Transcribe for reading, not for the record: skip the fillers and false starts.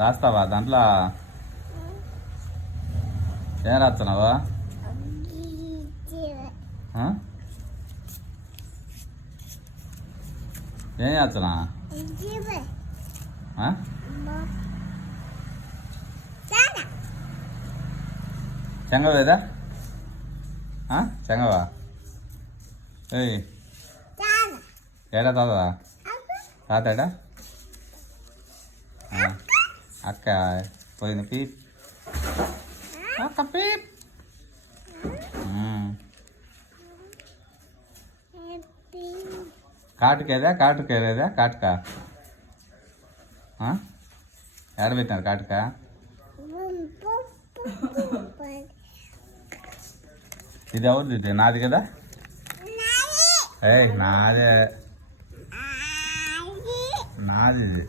రాస్తావా దాంట్లో? ఏం రాస్తున్నావా? ఏం చేస్తున్నా? చెంగవేదా? చెంగవా? ఏయ్ ఏడా తాతదా? తాతాడా? అక్క పోయింది పీప్. అక్క పీప్. కాటుకేదా? కాటుకేదా? కాటుకా ఎక్కడ పెట్టినారు కాటుక? ఇది ఎవరిది? ఇది నాది కదా? నాదే, నాది ఇది.